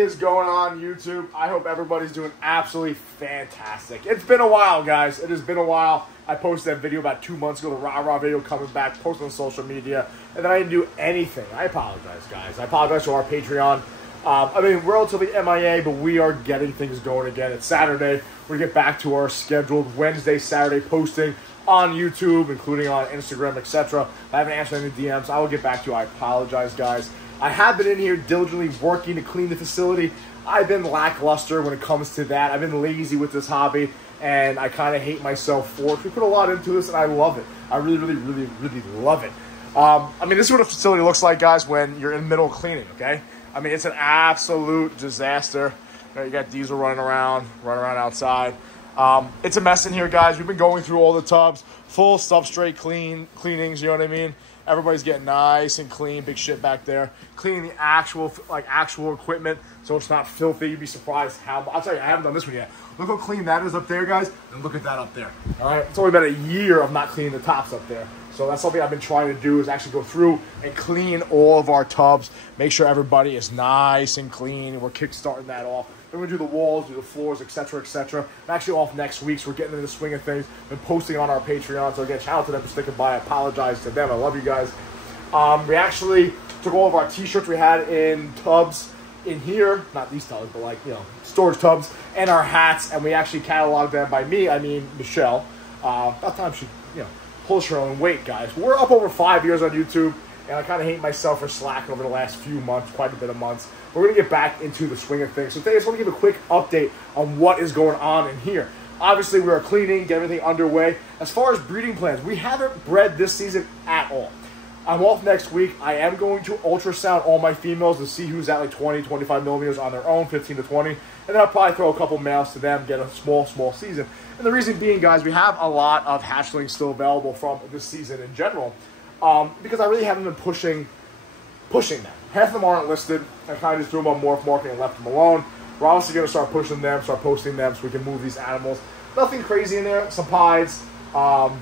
is going on, YouTube? I hope everybody's doing absolutely fantastic. It's been a while, guys. It has been a while. I posted that video about 2 months ago, the rah-rah video coming back, posted on social media, and then I didn't do anything. I apologize, guys. I apologize to our Patreon. I mean, relatively MIA, but we are getting things going again. It's Saturday. We're going to get back to our scheduled Wednesday, Saturday posting on YouTube, including on Instagram, etc. I haven't answered any DMs. I will get back to you. I apologize, guys. I have been in here diligently working to clean the facility. I've been lackluster when it comes to that. I've been lazy with this hobby, and I kind of hate myself for it. We put a lot into this, and I love it. I really, really, really, really love it. I mean, this is what a facility looks like, guys, when you're in the middle of cleaning, okay? I mean, it's an absolute disaster. You got Diesel running around outside. It's a mess in here, guys. We've been going through all the tubs, full substrate cleanings, you know what I mean? Everybody's getting nice and clean, big shit back there. Cleaning the actual equipment so it's not filthy. You'd be surprised how, I'll tell you, I haven't done this one yet. Look how clean that is up there, guys, and look at that up there. All right, it's only been a year of not cleaning the tops up there. So that's something I've been trying to do, is actually go through and clean all of our tubs, make sure everybody is nice and clean, and we're kickstarting that off. We're going to do the walls, do the floors, etc., etc. I'm actually off next week, so we're getting into the swing of things. Been posting on our Patreon, so again, shout out to them for sticking by. I apologize to them. I love you guys. We actually took all of our T-shirts we had in tubs in here, not these tubs, but like, you know, storage tubs, and our hats, and we actually cataloged them by me, I mean Michelle. About time she, you know, pulls her own weight, guys. We're up over 5 years on YouTube, and I kind of hate myself for slacking over the last few months, quite a bit of months. We're going to get back into the swing of things. So today I just want to give a quick update on what is going on in here. Obviously, we are cleaning, get everything underway. As far as breeding plans, we haven't bred this season at all. I'm off next week. I am going to ultrasound all my females to see who's at like 20, 25 millimeters on their own, 15 to 20. And then I'll probably throw a couple males to them, get a small season. And the reason being, guys, we have a lot of hatchlings still available from this season in general. Because I really haven't been pushing them. Half of them aren't listed. I kind of just threw them on Morph Market and left them alone. We're obviously going to start pushing them, start posting them so we can move these animals. Nothing crazy in there. Some pies, some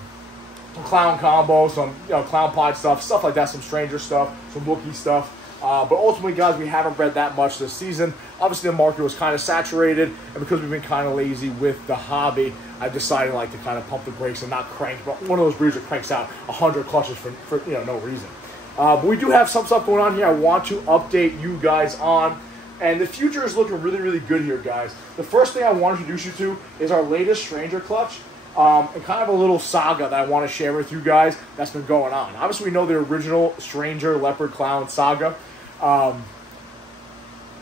clown combos, some clown pied stuff like that, some stranger stuff, some Wookiee stuff. But ultimately, guys, we haven't bred that much this season. Obviously, the market was kind of saturated, and because we've been kind of lazy with the hobby, I decided like to kind of pump the brakes and not crank. But one of those breeds that cranks out 100 clutches for no reason. But we do have some stuff going on here I want to update you guys on. And the future is looking really, really good here, guys. The first thing I want to introduce you to is our latest Stranger clutch. And kind of a little saga that I want to share with you guys that's been going on. Obviously, we know the original Stranger Leopard Clown saga.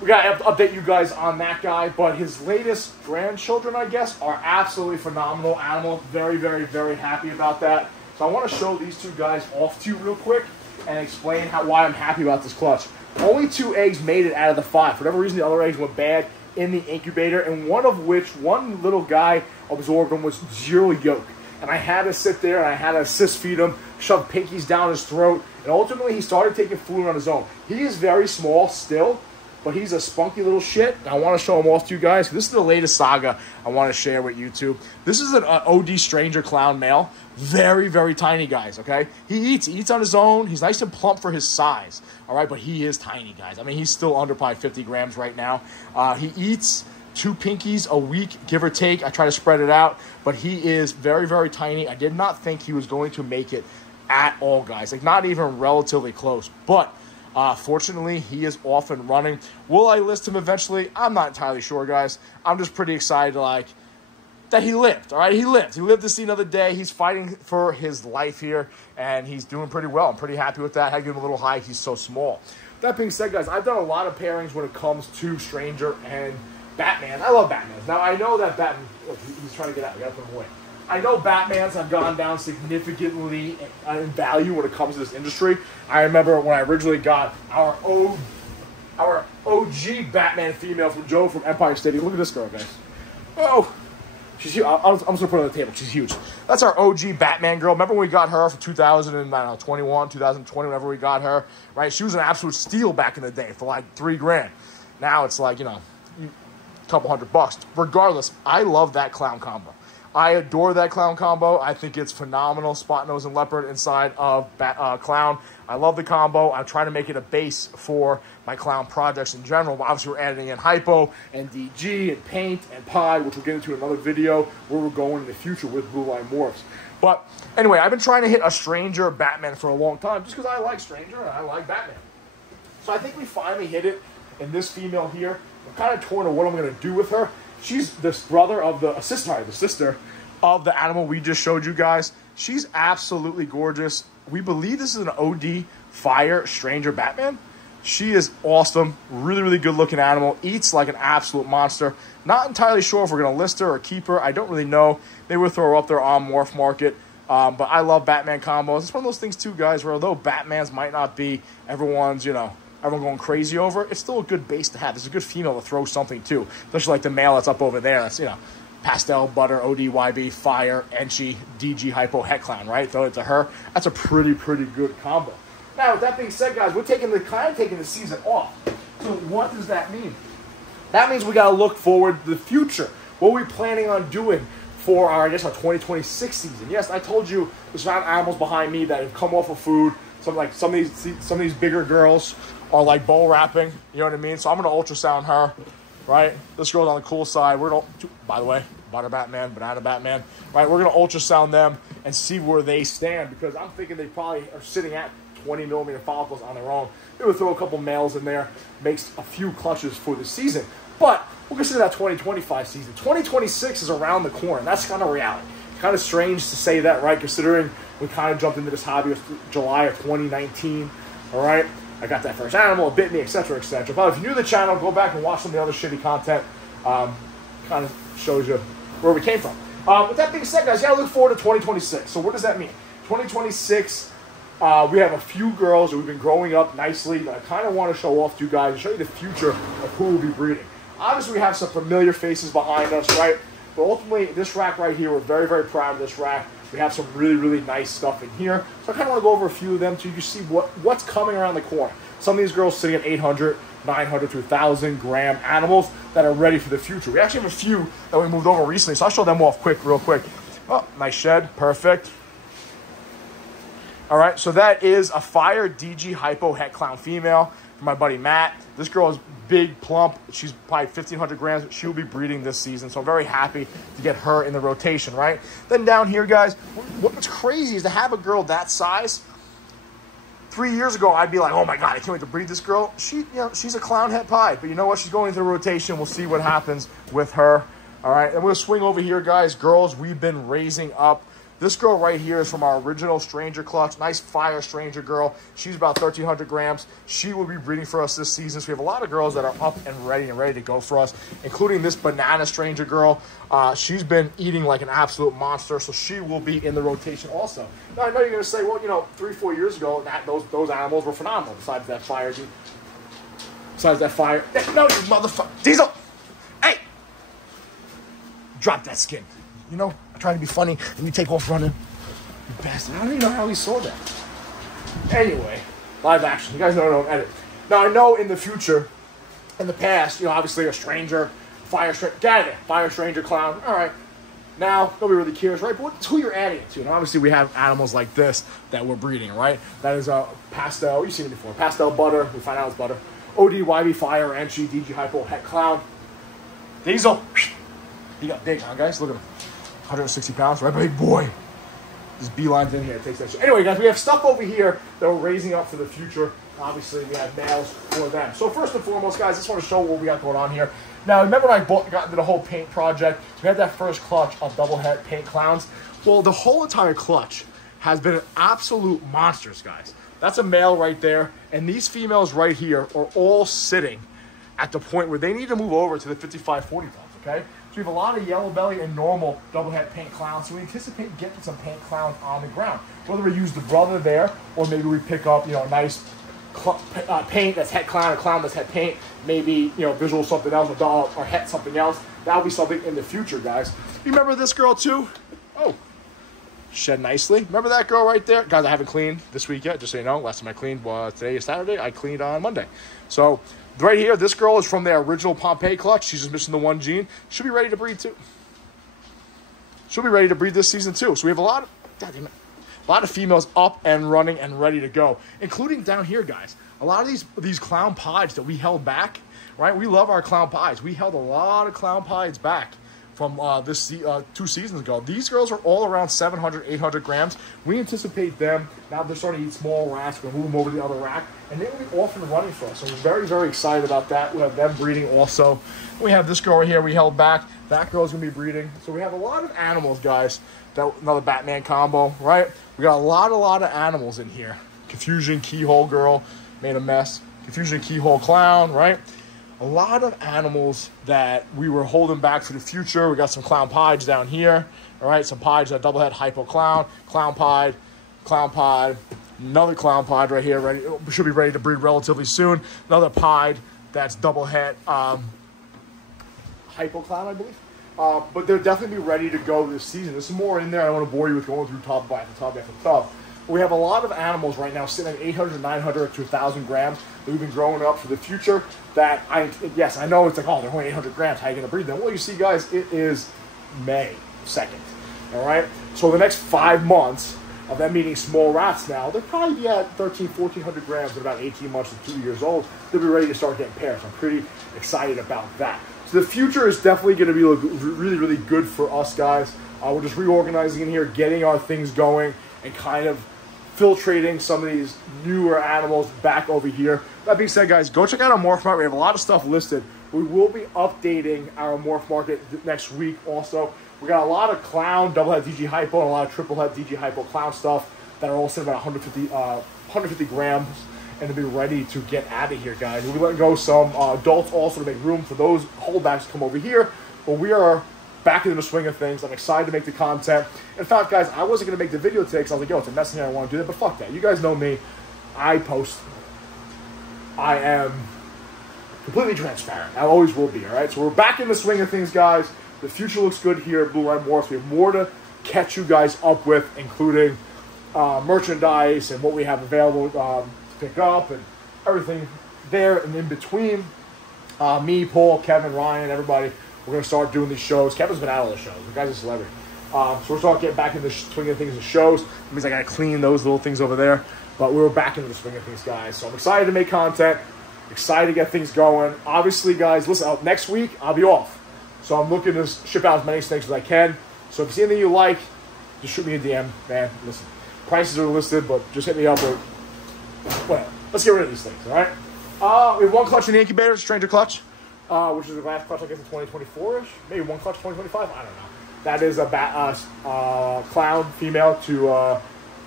We got to update you guys on that guy. But his latest grandchildren, I guess, are absolutely phenomenal animals. Very, very, very happy about that. So I want to show these two guys off to you real quick and explain why I'm happy about this clutch. Only 2 eggs made it out of the 5. For whatever reason, the other eggs went bad in the incubator, and one of which, one little guy absorbed them was 0 yolk. And I had to sit there and I had to assist feed him, shove pinkies down his throat, and ultimately he started taking food on his own. He is very small still, but he's a spunky little shit. I want to show him off to you guys. This is the latest saga I want to share with YouTube. This is an OD Stranger Clown male. Very, very tiny, guys, okay? He eats on his own. He's nice and plump for his size, all right? But he is tiny, guys. I mean, he's still under probably 50 grams right now. He eats 2 pinkies a week, give or take. I try to spread it out, but he is very, very tiny. I did not think he was going to make it at all, guys. Like, not even relatively close. But fortunately, he is off and running. Will I list him eventually? I'm not entirely sure, guys. I'm just pretty excited, like, that he lived, all right? He lived. He lived to see another day. He's fighting for his life here, and he's doing pretty well. I'm pretty happy with that. I had to give him a little high. He's so small. That being said, guys, I've done a lot of pairings when it comes to Stranger and Batman. I love Batmans. Now, I know that Batman... Look, he's trying to get out. We got to put him away. I know Batmans have gone down significantly in value when it comes to this industry. I remember when I originally got our OG Batman female from Joe from Empire State. Look at this girl, guys. Oh, she's huge. I'm just going to put her on the table. She's huge. That's our OG Batman girl. Remember when we got her for 2021, 2020, whenever we got her, right? She was an absolute steal back in the day for like $3 grand. Now it's like, a couple $100. Regardless, I love that clown combo. I adore that clown combo. I think it's phenomenal. Spot nose and leopard inside of clown. I love the combo. I'm trying to make it a base for my clown projects in general. But obviously, we're adding in hypo and DG and paint and pie, which we'll get into another video where we're going in the future with blue line morphs. But anyway, I've been trying to hit a Stranger Batman for a long time just because I like Stranger and I like Batman. So I think we finally hit it in this female here. I'm kind of torn on what I'm going to do with her. She's the sister of the animal we just showed you guys. She's absolutely gorgeous. We believe this is an OD Fire Stranger Batman. She is awesome. Really, really good looking animal. Eats like an absolute monster. Not entirely sure if we're going to list her or keep her. I don't really know. Maybe we'll throw her up there on Morph Market. But I love Batman combos. It's one of those things too, guys, where although Batman's might not be everyone going crazy over, it's still a good base to have. It's a good female to throw something to, especially like the male that's up over there. That's, Pastel, Butter, ODYB, Fire, Enchi, DG, Hypo, Het Clown, right? Throw it to her. That's a pretty good combo. Now, with that being said, guys, we're taking the season off. So what does that mean? That means we got to look forward to the future. What are we planning on doing for our 2026 season? Yes, I told you there's not animals behind me that have come off of food. Some of these bigger girls are like bowl wrapping, you know what I mean? So I'm going to ultrasound her, right? This girl's on the cool side. By the way, Butter Batman, Banana Batman, right? We're going to ultrasound them and see where they stand because I'm thinking they probably are sitting at 20 millimeter follicles on their own. They would throw a couple males in there, makes a few clutches for the season. But we'll consider that 2025 season. 2026 is around the corner. That's kind of reality. Kind of strange to say that, right? Considering we kind of jumped into this hobby of July of 2019, all right? I got that first animal, it bit me, etc., etc. But if you're new to the channel, go back and watch some of the other shitty content. Kind of shows you where we came from. With that being said, guys, you gotta look forward to 2026. So what does that mean? 2026, we have a few girls that we've been growing up nicely that I kind of want to show off to you guys and show you the future of who will be breeding. Obviously, we have some familiar faces behind us, right? But ultimately, this rack right here, we're very proud of this rack. We have some really nice stuff in here. So I kind of want to go over a few of them so you can see what's coming around the corner. Some of these girls sitting at 800, 900 to 1,000 gram animals that are ready for the future. We actually have a few that we moved over recently, so I'll show them off real quick. Oh, nice shed, perfect. All right, so that is a Fire DG Hypo Het Clown female from my buddy Matt. This girl is big, plump. She's probably 1,500 grams. She will be breeding this season, so I'm very happy to get her in the rotation, right? Then down here, guys, what's crazy is to have a girl that size. 3 years ago, I'd be like, oh my God, I can't wait to breed this girl. She's a clown het pie, but you know what? She's going into the rotation. We'll see what happens with her. All right, and we'll swing over here, guys. Girls, we've been raising up. This girl right here is from our original Stranger clutch. Nice Fire Stranger girl. She's about 1,300 grams. She will be breeding for us this season. So we have a lot of girls that are up and ready to go for us, including this Banana Stranger girl. She's been eating like an absolute monster, so she will be in the rotation also. Now, I know you're going to say, well, 3-4 years ago, those animals were phenomenal, besides that Fire. Besides that Fire. No, you motherfucker. Diesel! Hey! Drop that skin. I try to be funny, and you take off running. You bastard. I don't even know how he saw that. Anyway, live action. You guys know I don't edit. Now, I know in the future, in the past, obviously a Stranger, Fire Stranger, get out of there. Fire Stranger Clown. All right. Now, nobody really cares, right? But who you're adding it to. And obviously, we have animals like this that we're breeding, right? That is a Pastel. You've seen it before. Pastel Butter. We find out it's Butter. ODYB Fire, Enchi, DG Hypo, Het Clown. Diesel. He got big, huh, guys? Look at him. 160 pounds, right, big boy? This beeline's in here. It takes that shit. Anyway, guys, we have stuff over here that we're raising up for the future. Obviously, we have males for them. So first and foremost, guys, I just want to show what we got going on here. Now, remember when I got into the whole paint project? We had that first clutch of double het paint clowns. Well, the whole entire clutch has been an absolute monsters, guys. That's a male right there, and these females right here are all sitting at the point where they need to move over to the 55-40 clubs, okay? So we have a lot of yellow belly and normal double het paint clowns, so we anticipate getting some paint clowns on the ground. Whether we use the brother there, or maybe we pick up, a nice paint that's het clown, a clown that's het paint, maybe, visual something else, or doll, or het something else. That'll be something in the future, guys. You remember this girl too? Oh, shed nicely. Remember that girl right there? Guys, I haven't cleaned this week yet, just so you know. Last time I cleaned was today is Saturday. I cleaned on Monday. So right here, this girl is from their original Pompeii clutch. She's just missing the one gene. She'll be ready to breed too. she'll be ready to breed this season too. So we have a lot of, God damn it, a lot of females up and running and ready to go, including down here, guys. A lot of these clown pies that we held back, right? We love our clown pies. We held a lot of clown pies back from 2 seasons ago. These girls are all around 700, 800 grams. We anticipate them, now they're starting to eat small rats, we're going to move them over to the other rack, and they will be off and running for us. So we're very, very excited about that. We have them breeding also. We have this girl right here we held back. That girl's going to be breeding. So we have a lot of animals, guys. Another Batman combo, right? We got a lot of animals in here. Confusion Keyhole Girl made a mess. Confusion Keyhole Clown, right? A lot of animals that we were holding back for the future. We got some clown pies down here, all right? Some pies, that double head hypo clown, clown pie, another clown pie right here. Ready, should be ready to breed relatively soon. Another pie that's double head hypo clown, I believe. But they'll definitely be ready to go this season. There's some more in there. I don't want to bore you with going through top by top after top. We have a lot of animals right now sitting at 800, 900 to 1,000 grams that we've been growing up for the future. That yes, I know it's like, oh, they're only 800 grams. How are you going to breed them? Well, you see, guys, it is May 2nd. All right. So the next 5 months of them eating small rats now, they'll probably be at 1,400 grams in about 18 months to 2 years old. They'll be ready to start getting pairs. I'm pretty excited about that. So the future is definitely going to be really, really good for us, guys. We're just reorganizing in here, getting our things going, and kind of filtrating some of these newer animals back over here. That being said, guys, go check out our Morph Market. We have a lot of stuff listed. We will be updating our Morph Market next week also. We got a lot of clown, double head DG Hypo, and a lot of triple head DG Hypo clown stuff that are all sitting about 150 grams. And to be ready to get out of here, guys. We'll be letting go some adults also to make room for those holdbacks to come over here. But we are back into the swing of things. I'm excited to make the content. In fact, guys, I wasn't going to make the video today because I was like, yo, it's a mess in here. I want to do that. But fuck that. You guys know me. I post. I am completely transparent. I always will be, all right? So we're back in the swing of things, guys. The future looks good here at Blue Line Morphs. We have more to catch you guys up with, including merchandise and what we have available to pick up and everything there and in between. Me, Paul, Kevin, Ryan, everybody, we're going to start doing these shows. Kevin's been out of the shows. The guy's a celebrity. So we're starting to get back into the swing of things and shows. It means I got to clean those little things over there. But we're back into the swing of things, guys. So I'm excited to make content. Excited to get things going. Obviously, guys, listen, next week, I'll be off. So I'm looking to ship out as many snakes as I can. So if you see anything you like, just shoot me a DM, man. Listen, prices are listed, but just hit me up with, well, let's get rid of these things, all right? We have one clutch in the incubator, Stranger Clutch, which is the last clutch, I guess, in 2024-ish. Maybe one clutch 2025, I don't know. That is a clown female to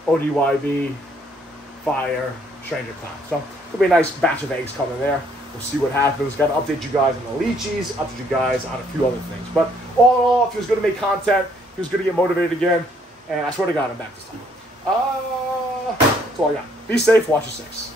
ODYB Fire Stranger Clown. So it'll be a nice batch of eggs coming there. We'll see what happens. Got to update you guys on the leechies, update you guys on a few other things. But all in all, it feels good to make content. It feels good to get motivated again. And I swear to God, I'm back this time. That's all I got. Be safe. Watch your six.